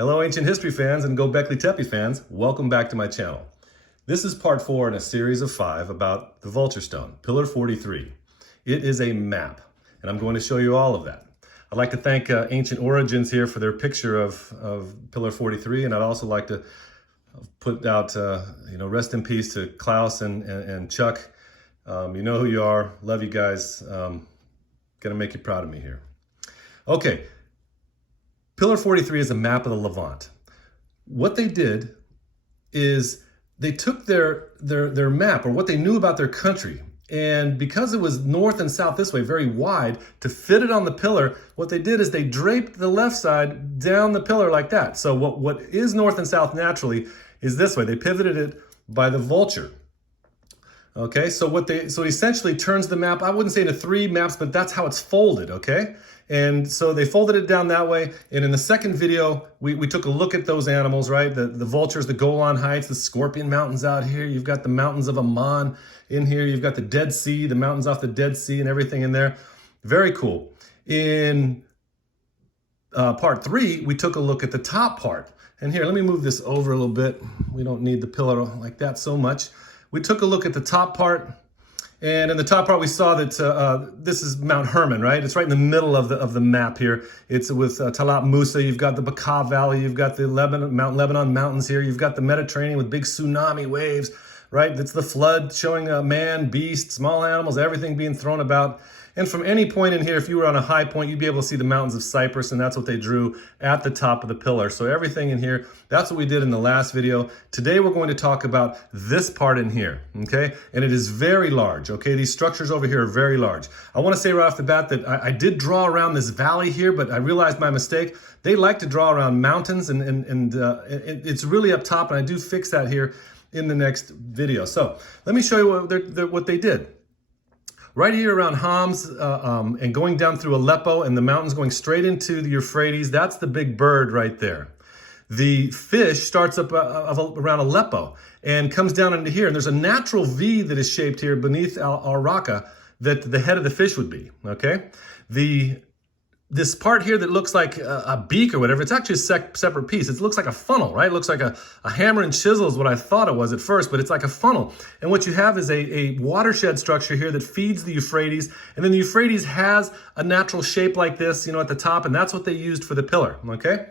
Hello ancient history fans and Göbekli Tepe fans, welcome back to my channel. This is part 4 in a series of 5 about the Vulture stone, Pillar 43. It is a map, and I'm going to show you all of that. I'd like to thank Ancient Origins here for their picture of Pillar 43, and I'd also like to put out, rest in peace to Klaus and Chuck. You know who you are, love you guys, gonna make you proud of me here. Okay. Pillar 43 is a map of the Levant. What they did is they took their map, or what they knew about their country, and because it was north and south this way, very wide, to fit it on the pillar, what they did is they draped the left side down the pillar like that. So what is north and south naturally is this way. They pivoted it by the vulture. Okay, so essentially turns the map, I wouldn't say into 3 maps, but that's how it's folded, okay? And so they folded it down that way. And in the second video, we took a look at those animals, right? The vultures, the Golan Heights, the Scorpion Mountains out here. You've got the mountains of Amman in here. You've got the Dead Sea, the mountains off the Dead Sea and everything in there. Very cool. In part 3, we took a look at the top part. And here, let me move this over a little bit. We don't need the pillar like that so much. We took a look at the top part, and in the top part we saw that this is Mount Hermon, right? It's right in the middle of the map here. It's with Talat Musa. You've got the Bekaa Valley. You've got the Mount Lebanon Mountains here. You've got the Mediterranean with big tsunami waves, right? It's the flood showing man, beast, small animals, everything being thrown about. And from any point in here, if you were on a high point, you'd be able to see the mountains of Cyprus, and that's what they drew at the top of the pillar. So everything in here, that's what we did in the last video. Today, we're going to talk about this part in here, okay? And it is very large, okay? These structures over here are very large. I want to say right off the bat that I did draw around this valley here, but I realized my mistake. They like to draw around mountains, and it's really up top, and I do fix that here in the next video. So let me show you what they did. Right here around Homs and going down through Aleppo and the mountains going straight into the Euphrates, that's the big bird right there. The fish starts up around Aleppo and comes down into here. And there's a natural V that is shaped here beneath Al-Raqqa that the head of the fish would be, okay? This part here that looks like a beak or whatever, it's actually a separate piece. It looks like a funnel, right? It looks like a hammer and chisel is what I thought it was at first, but it's like a funnel. And what you have is a watershed structure here that feeds the Euphrates. And then the Euphrates has a natural shape like this, at the top, and that's what they used for the pillar, okay?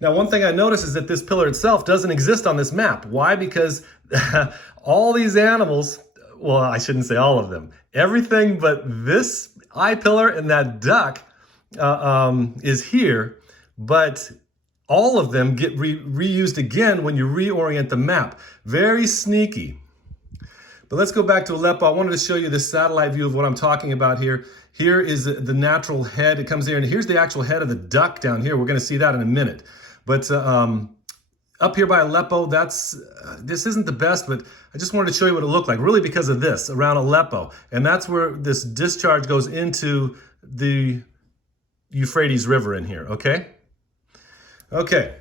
Now, one thing I noticed is that this pillar itself doesn't exist on this map. Why? Because all these animals, well, I shouldn't say all of them, everything but this eye pillar and that duck is here, but all of them get reused again when you reorient the map. Very sneaky. But let's go back to Aleppo. I wanted to show you this satellite view of what I'm talking about here. Here is the natural head. It comes here, and here's the actual head of the duck down here. We're going to see that in a minute. But up here by Aleppo, this isn't the best, but I just wanted to show you what it looked like, really because of this, around Aleppo. And that's where this discharge goes into the Euphrates River in here, okay? Okay.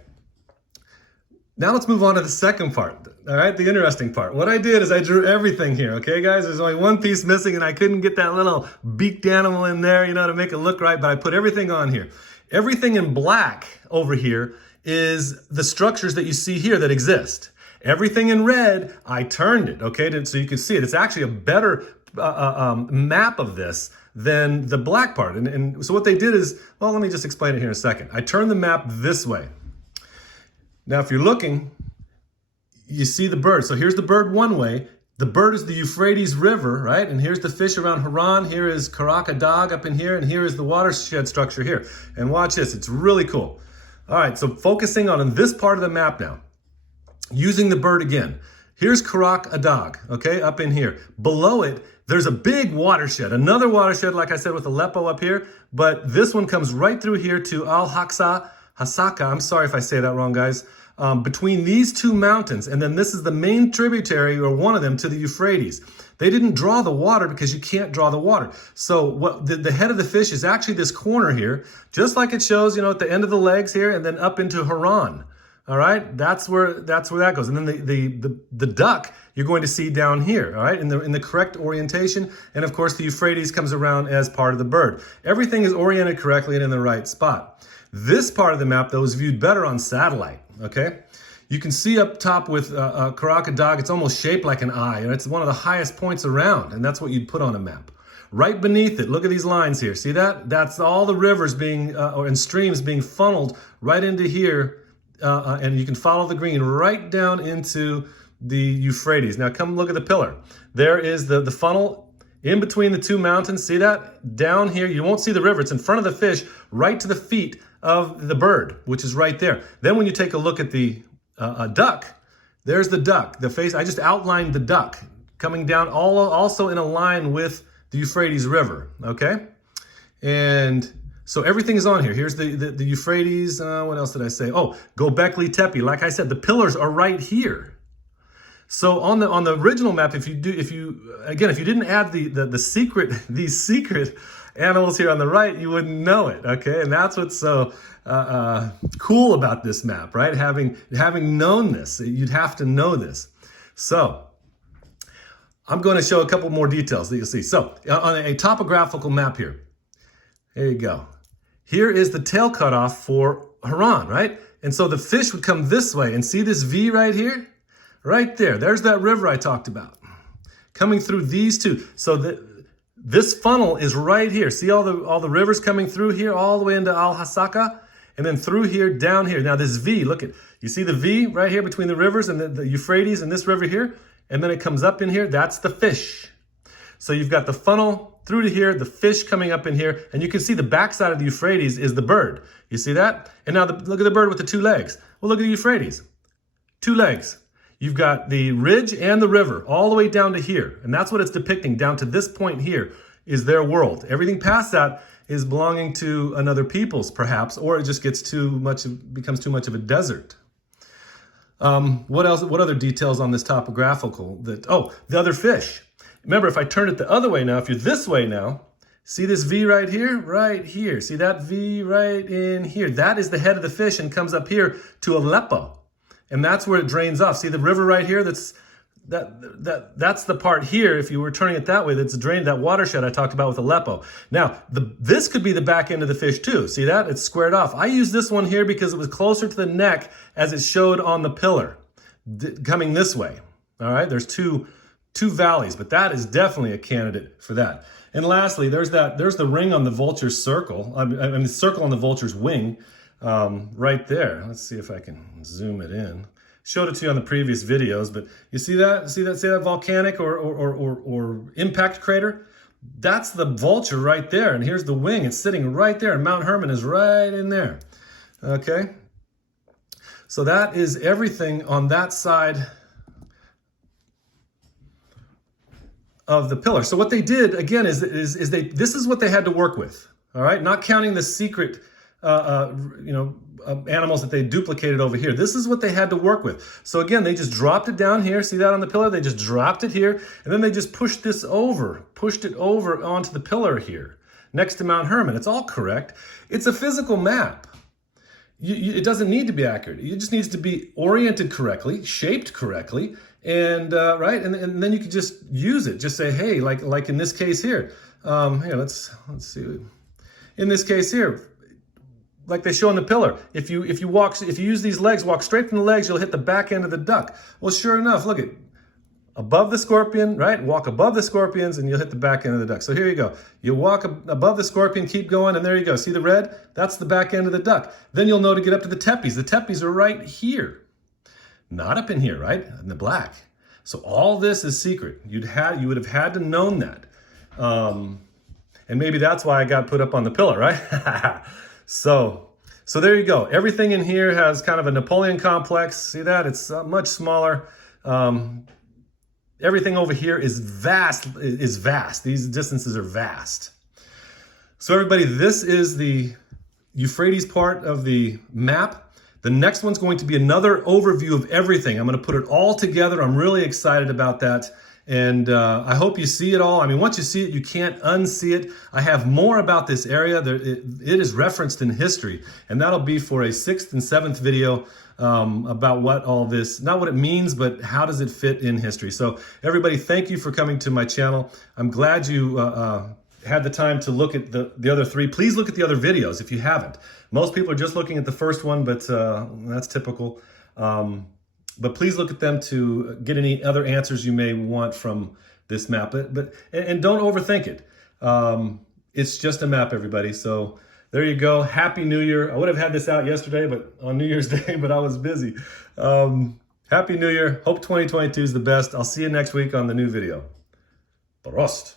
Now let's move on to the second part, all right? The interesting part. What I did is I drew everything here, okay, guys? There's only one piece missing, and I couldn't get that little beaked animal in there, to make it look right, but I put everything on here. Everything in black over here is the structures that you see here that exist. Everything in red, I turned it, okay, so you can see it. It's actually a better map of this than the black part. And so what they did is, well, let me just explain it here in a second. I turned the map this way. Now, if you're looking, you see the bird. So here's the bird one way. The bird is the Euphrates River, right? And here's the fish around Haran. Here is Karak Adag up in here. And here is the watershed structure here. And watch this. It's really cool. All right, so focusing on this part of the map now. Using the bird again. Here's Karak Adag, okay, up in here. Below it, there's a big watershed, another watershed, like I said, with Aleppo up here, but this one comes right through here to Hasaka, I'm sorry if I say that wrong, guys, between these two mountains, and then this is the main tributary, or one of them, to the Euphrates. They didn't draw the water because you can't draw the water. So what the head of the fish is actually this corner here, just like it shows, at the end of the legs here, and then up into Haran. All right, that's where that goes. And then the duck you're going to see down here, all right, in the correct orientation. And of course, the Euphrates comes around as part of the bird. Everything is oriented correctly and in the right spot. This part of the map, though, is viewed better on satellite, okay? You can see up top with Karakadag, it's almost shaped like an eye, and it's one of the highest points around, and that's what you'd put on a map. Right beneath it, look at these lines here. See that? That's all the rivers being, and streams being funneled right into here, and you can follow the green right down into the Euphrates. Now come look at the pillar. There is the funnel in between the two mountains. See that? Down here, you won't see the river. It's in front of the fish, right to the feet of the bird, which is right there. Then when you take a look at the duck, there's the duck. The face, I just outlined the duck coming down also in a line with the Euphrates River, okay? And so everything is on here. Here's the Euphrates, what else did I say? Oh, Göbekli Tepe. Like I said, the pillars are right here. So on the original map, if you didn't add these secret animals here on the right, you wouldn't know it, okay? And that's what's so cool about this map, right? Having known this, you'd have to know this. So I'm going to show a couple more details that you'll see. So on a topographical map here, there you go. Here is the tail cutoff for Haran, right? And so the fish would come this way, and see this V right here? Right there. There's that river I talked about. Coming through these two. So this funnel is right here. See all the rivers coming through here, all the way into Al-Hasaka, and then through here, down here. Now this V, look at, you see the V right here between the rivers and the Euphrates and this river here? And then it comes up in here, that's the fish. So you've got the funnel through to here, the fish coming up in here, and you can see the backside of the Euphrates is the bird. You see that? And now look at the bird with the two legs. Well, look at the Euphrates. Two legs. You've got the ridge and the river all the way down to here. And that's what it's depicting. Down to this point here is their world. Everything past that is belonging to another people's, perhaps, or it just becomes too much of a desert. What else? What other details on this topographical? The other fish. Remember, if I turn it the other way now, if you're this way now, see this V right here? Right here. See that V right in here? That is the head of the fish and comes up here to Aleppo. And that's where it drains off. See the river right here? That's the part here, if you were turning it that way, that's drained, that watershed I talked about with Aleppo. Now, this could be the back end of the fish too. See that? It's squared off. I used this one here because it was closer to the neck as it showed on the pillar, coming this way. All right, there's two valleys, but that is definitely a candidate for that. And lastly, there's the ring on the vulture's circle. I mean, the circle on the vulture's wing. Right there. Let's see if I can zoom it in. Showed it to you on the previous videos, but you see that? See that volcanic or impact crater? That's the vulture right there. And here's the wing. It's sitting right there. And Mount Hermon is right in there. Okay. So that is everything on that side of the pillar. So what they did again is this is what they had to work with. All right. Not counting the secret animals that they duplicated over here. This is what they had to work with. So again, they just dropped it down here. See that on the pillar? They just dropped it here. And then they just pushed it over onto the pillar here next to Mount Hermon. It's all correct. It's a physical map. It doesn't need to be accurate. It just needs to be oriented correctly, shaped correctly, and right. And then you can just use it. Just say, hey, like in this case here. Here, let's see. In this case here, like they show on the pillar, if you use these legs, walk straight from the legs, you'll hit the back end of the duck. Well, sure enough, look at above the scorpion, right? Walk above the scorpions and you'll hit the back end of the duck. So here you go. You walk above the scorpion, keep going, and there you go. See the red? That's the back end of the duck. Then you'll know to get up to the tepes. The tepes are right here. Not up in here, right? In the black. So all this is secret. You would have had to known that. And maybe that's why I got put up on the pillar, right? So there you go. Everything in here has kind of a Napoleon complex. See that? It's much smaller. Everything over here is vast. These distances are vast. So everybody, this is the Euphrates part of the map. The next one's going to be another overview of everything. I'm going to put it all together. I'm really excited about that. And I hope you see it all. I mean, once you see it, you can't unsee it. I have more about this area. It is referenced in history, and that'll be for a 6th and 7th video about what all this, not what it means, but how does it fit in history. So everybody, thank you for coming to my channel. I'm glad you had the time to look at the other three, please look at the other videos if you haven't. Most people are just looking at the first one, but that's typical. But please look at them to get any other answers you may want from this map. And don't overthink it. It's just a map, everybody. So there you go. Happy New Year. I would have had this out yesterday, but on New Year's Day, but I was busy. Happy New Year. Hope 2022 is the best. I'll see you next week on the new video. Prost.